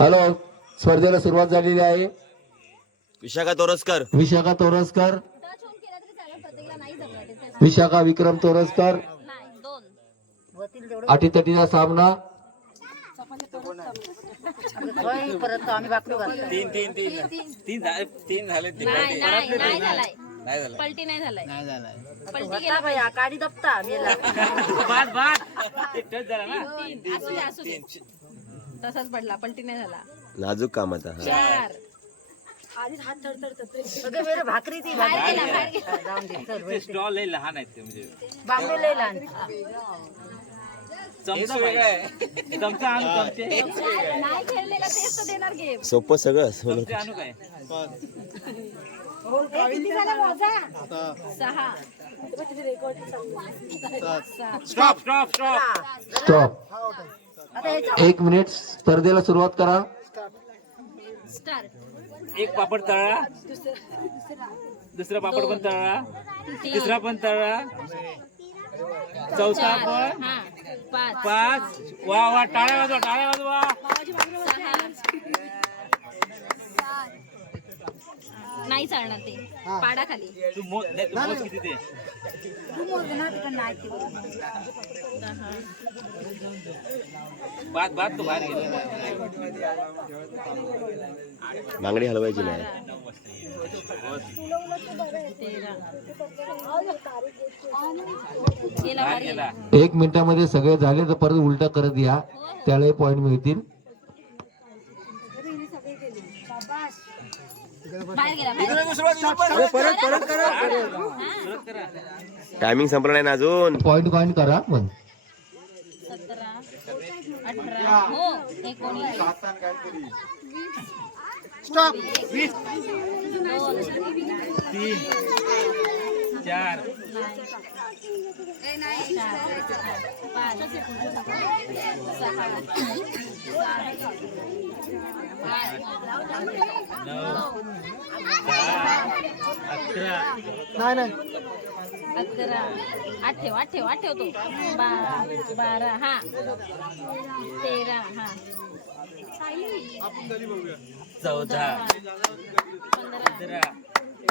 Hello स्पर्धेला सुरुवात झालेली आहे. विशाखा तोरसकर. विशाखा तोरसकर. विशाखा विक्रम तोरसकर. दोन अटीतटीचा सामना. परत आम्ही बाकडू घालतो तीन तीन तीन. तीन झाले तीन झाले तीन नाही नाही नाही झालाय. नाही झालं पलटी नाही झालाय. नाही पलटी गेला बाई काडी दपता मेला बाद बाद ते टच झाला ना तीन असू दे असू दे तसाच पडला पलटी नाही झाला नाजूक कामाचा हा. चार सगळे मेरे भाकरी ती बाहेर गेला बाहेर गेला जाऊन दे चल ते स्टॉल लय लहान आहेत ते म्हणजे बांगडू लय लहान चमचा पाहिजे. चमचा आणू चमचे नाही खेळलेला तेच तर देणार गेम सोपं सगळं सोनं. चमचे आणू काय सहा स्टॉप स्टॉप स्टॉप स्टॉप एक मिनिट स्पर्धेला सुरुवात करा. एक पापड तळला दुसरा पापड पण तळला तिसरा पण तळला चौथा पण. हा. पाच. पाच. वा वा टाळ्या वाजवा टाळ्या वाजवा सहा नाही चालणार ते. पाडा खाली तू मो नाही, तू मोज किती ते बाद बाद तो बाहेर गेला. बांगडी हलवायची नाही. गेला बाहेर गेला. एक मिनिटामध्ये सगळे झाले तर परत उलटा करत या. त्यालाही पॉइंट मिळतील बाहेर गेला बाहेर सुरुवात करा टायमिंग संपला नाही ना अजून? पॉइंट पॉइंट करा पण सतरा चार. पाच सहा नऊ दहा अकरा. अकरा आठ ठेव आठ ठेव आठ ठेवतो बारा बारा हा. तेरा हा. चौदा. पंधरा.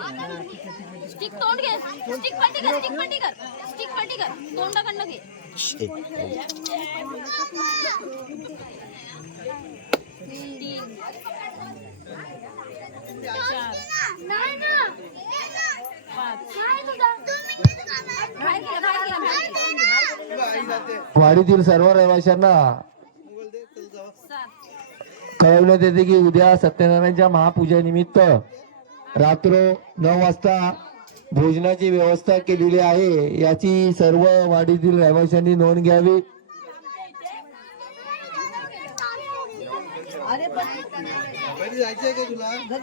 स्टिक तोंड घे. स्टिक पट्टी कर स्टिक पट्टी कर. स्टिक पट्टी कर. तोंडाकडनं घे. तीन चार वाडीतील सर्व रहिवाशांना कळवण्यात येते की उद्या सत्यनारायणच्या महापूजेनिमित्त रात्र नऊ वाजता भोजनाची व्यवस्था केलेली आहे. याची सर्व वाडीतील रहिवाशांनी नोंद घ्यावी.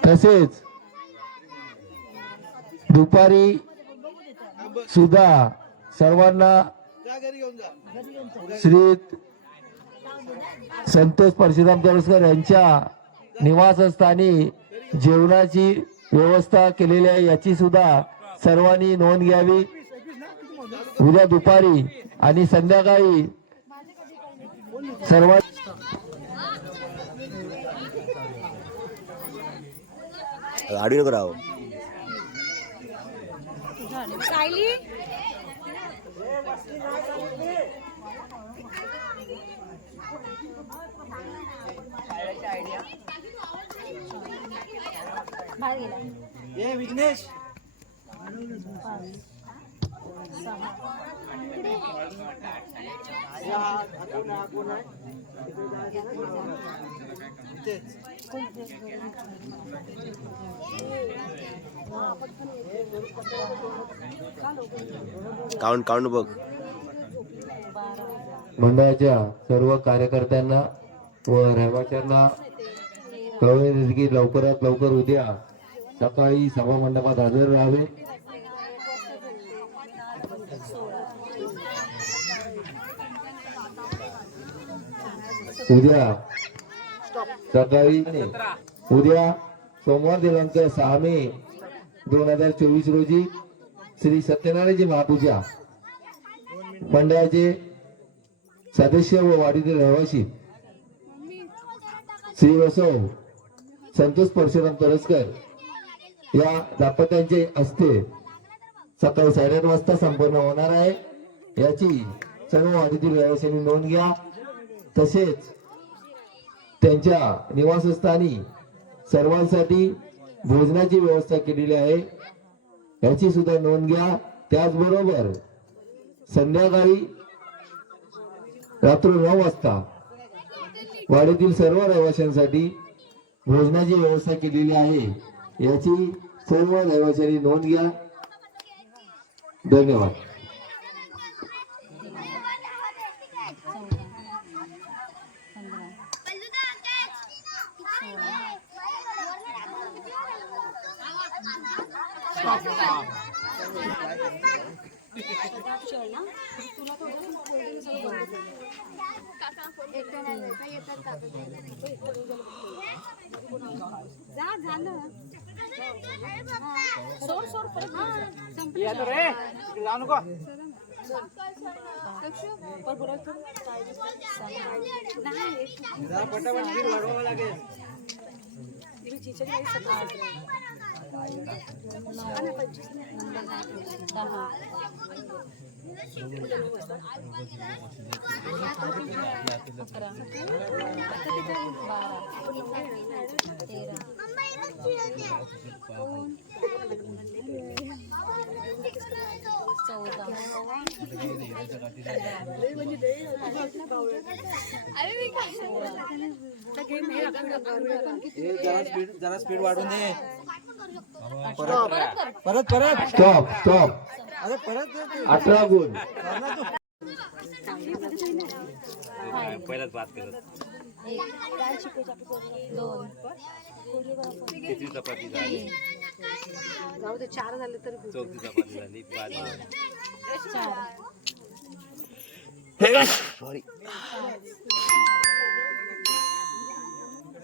तसेच दुपारी सुद्धा सर्वांना श्री संतोष परशुराम तळसकर यांच्या निवासस्थानी जेवणाची व्यवस्था केलेली आहे याची सुद्धा सर्वांनी नोंद घ्यावी. उद्या दुपारी आणि संध्याकाळी सर्व आडवी नको राव सायली? बाहेर गेला. ए विघ्नेश! काउंट काउंट बघ. मंडळाच्या सर्व कार्यकर्त्यांना व रहिवाशांना कळवण्यात की लवकरात लवकर उद्या सकाळी सभा मंडपात हजर राहावे. उद्या सकाळी उद्या सोमवार दिनांक सहा मे दोन हजार चोवीस रोजी श्री सत्यनारायणची महापूजा मंडळाचे सदस्य व वाडीतील रहिवासी श्री वसव संतोष परशुराम तरसकर या दाम्पत्यांचे हस्ते सकाळी साडेआठ वाजता संपन्न होणार आहे. याची सर्व वाडीतील रहिवाशांनी नोंद घ्या. तसेच त्यांच्या निवासस्थानी सर्वांसाठी भोजनाची व्यवस्था केलेली आहे. याची सुद्धा नोंद घ्या. त्याचबरोबर संध्याकाळी रात्र नऊ वाजता वाडीतील सर्व रहिवाशांसाठी भोजनाची व्यवस्था केलेली आहे याची सर्व रहिवाशांनी नोंद घ्या धन्यवाद Stop. Stop. पटापट स्पीड वाढवावं लागेल. दहा अकरा बारा तेरा चौदा ए, जरा स्पीड जरा स्पीड वाढून दे. परत परत परत स्टॉप स्टॉप अरे परत दे. तू. अठरा गुण. पहिलाच बात करत. किती चपाती झाली? चौथी चपाती झाली पाच झाली. चार सॉरी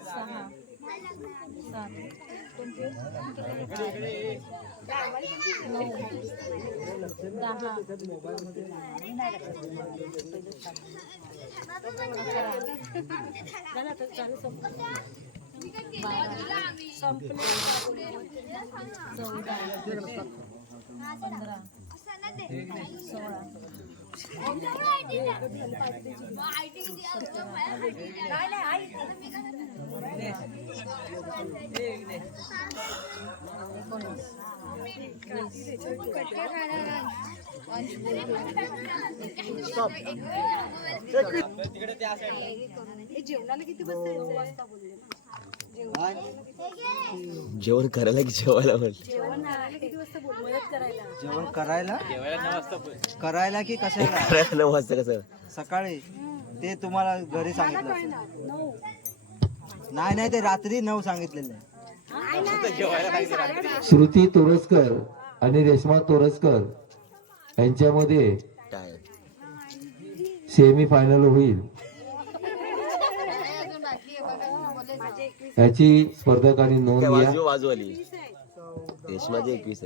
सहा. सात दहा बारा चौदा पंधरा सोळा एकोणीस जेवण करायला की जेवायला म्हण. जेवण करायला? करायला की कशाला? करायला नऊ वाजता कसं? सकाळी? ते तुम्हाला घरी सांगितलं. नाही नाही ते रात्री नऊ सांगितलेलं. श्रुती तोरसकर आणि रेश्मा तोरसकर यांच्यामध्ये टायर सेमी फायनल होईल. याची स्पर्धकांनी नोंद घ्या एकवीस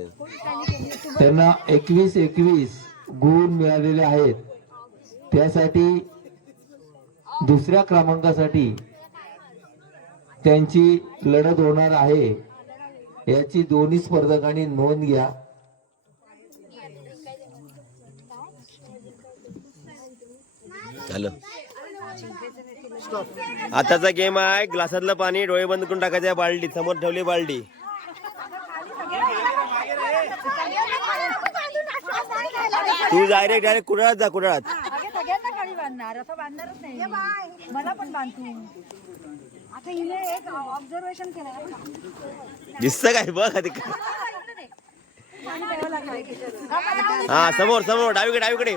त्यांना एकवीस एकवीस गुण मिळालेले आहेत. त्यासाठी दुसऱ्या क्रमांकासाठी त्यांची लढत होणार आहे. याची दोन्ही स्पर्धकांनी नोंद घ्या. झालं. आताचा गेम आहे ग्लासातलं पाणी डोळे बंद करून टाकायचं आहे बाल्टी समोर ठेवली बाल्टी. तू डायरेक्ट डायरेक्ट कुडाळात जा कुडाळात. दिसत काय? बघ हा समोर समोर डावीकडे डावीकडे.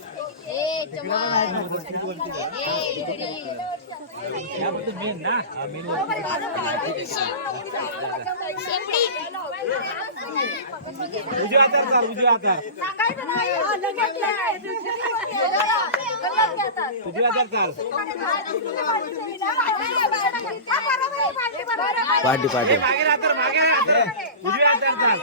उजव्या हातात चाल उजव्या हातात उजव्या हातात चाल पाठी पाठी मागे हातात मागे उजव्या हातात चाल.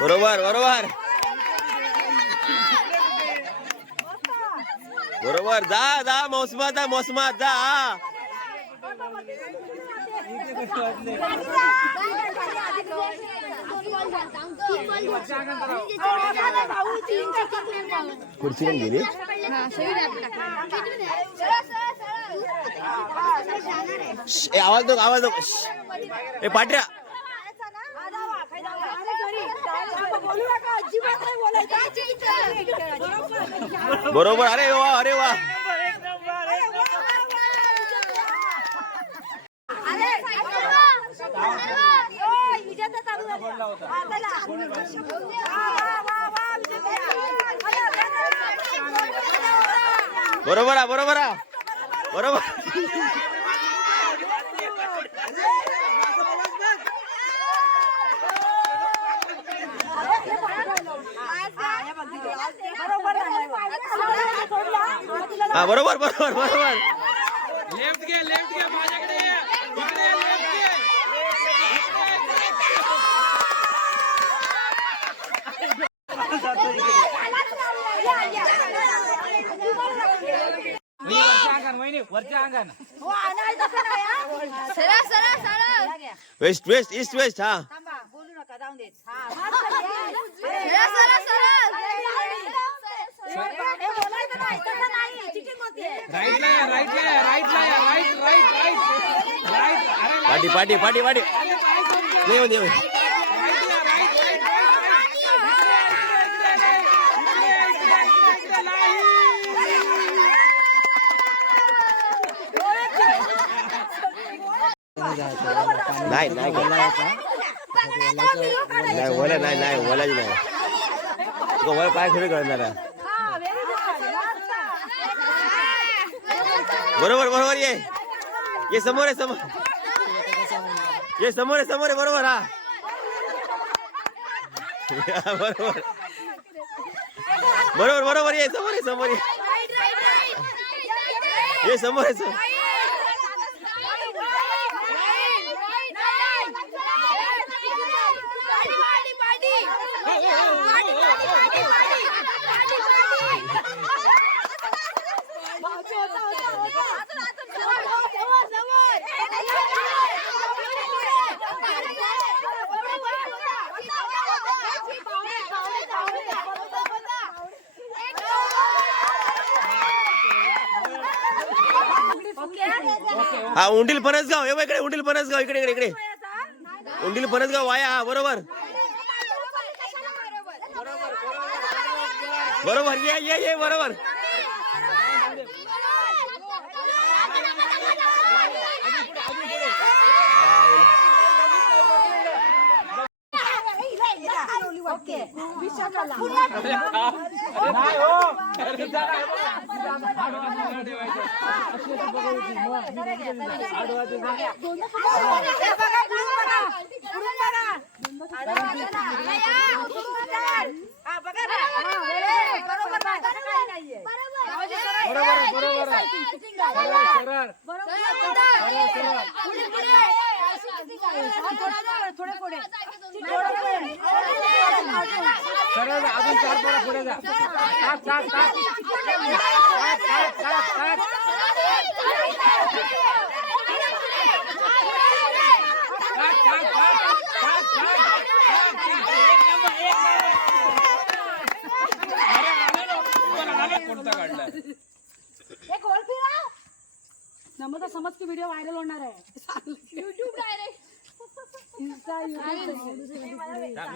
बरोबर बरोबर बरोबर जा जा मोसमात जा मोसमात जा. खुर्ची पण गेली आवाज नको आवाज नको. ए पाटऱ्या बरोबर. अरे वा अरे वा. बरोबर आहे बरोबर आहे. बरोबर. हा बरोबर बरोबर बरोबर. लेफ्ट घे लेफ्ट घे माझ्याकडे वेस्ट वेस्ट ईस्ट वेस्ट हा. बोलू नका जाऊन दे पाटी पाटी पाटी पाटी देव देव नाही नाही नाही ओला नाही नाही ओलाच नाही तो वर पाय फिर करणार बरोबर बरोबर ये. ये समोर आहे समोर. ये समोर आहे समोर आहे बरोबर हा. बरोबर. बरोबर बरोबर ये समोर आहे समोर ये ये समोर आहे समोर. हा उंडील फणसगाव. हे इकडे उंडील फणसगाव इकडे इकडे इकडे. उंडील फणसगाव वाया हा बरोबर. बरोबर ये ये ये बरोबर. ओके विशाखाला नाही थोडे पुढे आपण चार पारा पुढे जा. सात सात सात सात सात सात कोणता समज की व्हिडिओ व्हायरल होणार आहे. डायरेक्ट मी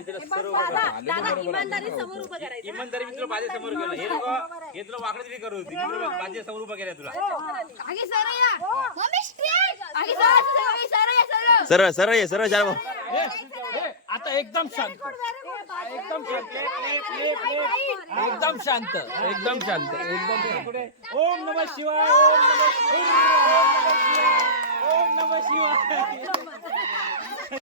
तुला सर्व इमानदारी मित्र बाजे समोर गेलो हे लोक हे तुला वाकडे तिथे करू होती मित्र बाजे समोर उभं केलं तुला सरळ सरळ ये सरळ चार आता एकदम शांत. एकदम शांत. एकदम शांत. एकदम शांत एकदम ओम नम शिवाय ओम नम शिवाय. ओम नम शिवाय.